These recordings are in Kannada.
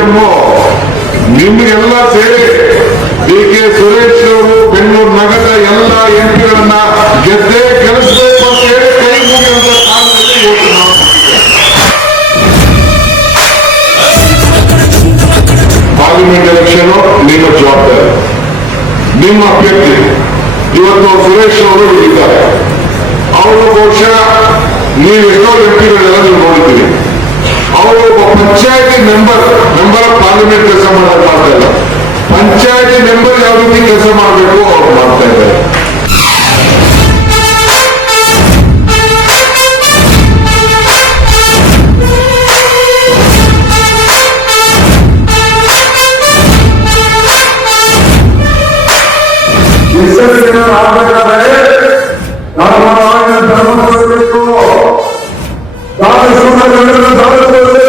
ಸಿಎಂ ನಿಮ್ಗೆಲ್ಲ ಸೇರಿ ಡಿ ಕೆ ಸುರೇಶ್ ಅವರು ಬೆಂಗಳೂರು ನಗರದ ಎಲ್ಲ ಎಂಪಿಗಳನ್ನ ಗೆದ್ದೇ ಗೆಲ್ಲಿಸಬೇಕು ಅಂತ ಹೇಳಿ ಕೈ ಮುಗಿಯುವಂತ ಕಾಲದಲ್ಲಿ ಪಾರ್ಲಿಮೆಂಟ್ ಎಲೆಕ್ಷನ್ ನಿಮ್ಮ ಜವಾಬ್ದಾರಿ. ನಿಮ್ಮ ಅಭ್ಯರ್ಥಿ. ಇವತ್ತು ಸುರೇಶ್ ಅವರು ಇದ್ದಾರೆ. ಅವರು ಬಹುಶಃ ನೀವು ಎಷ್ಟೋ ಎಂಪಿಗಳೆಲ್ಲ ನೀವು ನೋಡಿದ್ದೀರಿ. ಅವರು ಪಂಚಾಯತಿ ಮೆಂಬರ್ ಮೆಂಬರ್ ಆಫ್ ಪಾರ್ಲಿಮೆಂಟ್ ಕೆಲಸ ಮಾಡೋದು ಮಾಡ್ತಾ ಇಲ್ಲ ಪಂಚಾಯತಿ ಮೆಂಬರ್ ಯಾವ ರೀತಿ ಕೆಲಸ ಮಾಡಬೇಕು ಅವ್ರು ಮಾಡ್ತಾ ಇದ್ದಾರೆ ವಿಸರ್ಜನೆ ಆಗಬೇಕಾದರೆ ನಮ್ಮ ನಾಡಿನ ಧರ್ಮ ಕೊಡಬೇಕು ದಾರಿಸುವ ಜನರನ್ನು ದಾರಿಸಬೇಕು ಆಸ್ತಿಗಳನ್ನು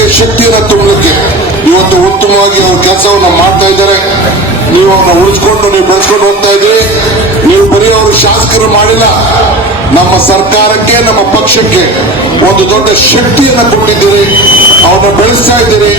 ಕಾರ್ಯಕರ್ತರಿಗೆ ಶಕ್ತಿಯನ್ನು ತುಂಬಲಿಕ್ಕೆ ಇವತ್ತು ಉತ್ತಮವಾಗಿ ಅವ್ರ ಕೆಲಸವನ್ನ ಮಾಡ್ತಾ ಇದ್ದಾರೆ. ನೀವು ಅವ್ರನ್ನ ಉಳಿಸ್ಕೊಂಡು, ನೀವು ಬೆಳೆಸ್ಕೊಂಡು ಹೋಗ್ತಾ ಇದ್ರಿ. ನೀವು ಬರೀ ಅವರು ಶಾಸಕರು ಮಾಡಿಲ್ಲ, ನಮ್ಮ ಸರ್ಕಾರಕ್ಕೆ, ನಮ್ಮ ಪಕ್ಷಕ್ಕೆ ಒಂದು ದೊಡ್ಡ ಶಕ್ತಿಯನ್ನು ಕೊಟ್ಟಿದ್ದೀರಿ ಅವ್ರನ್ನ ಬೆಳೆಸ್ತಾ ಇದ್ದೀರಿ.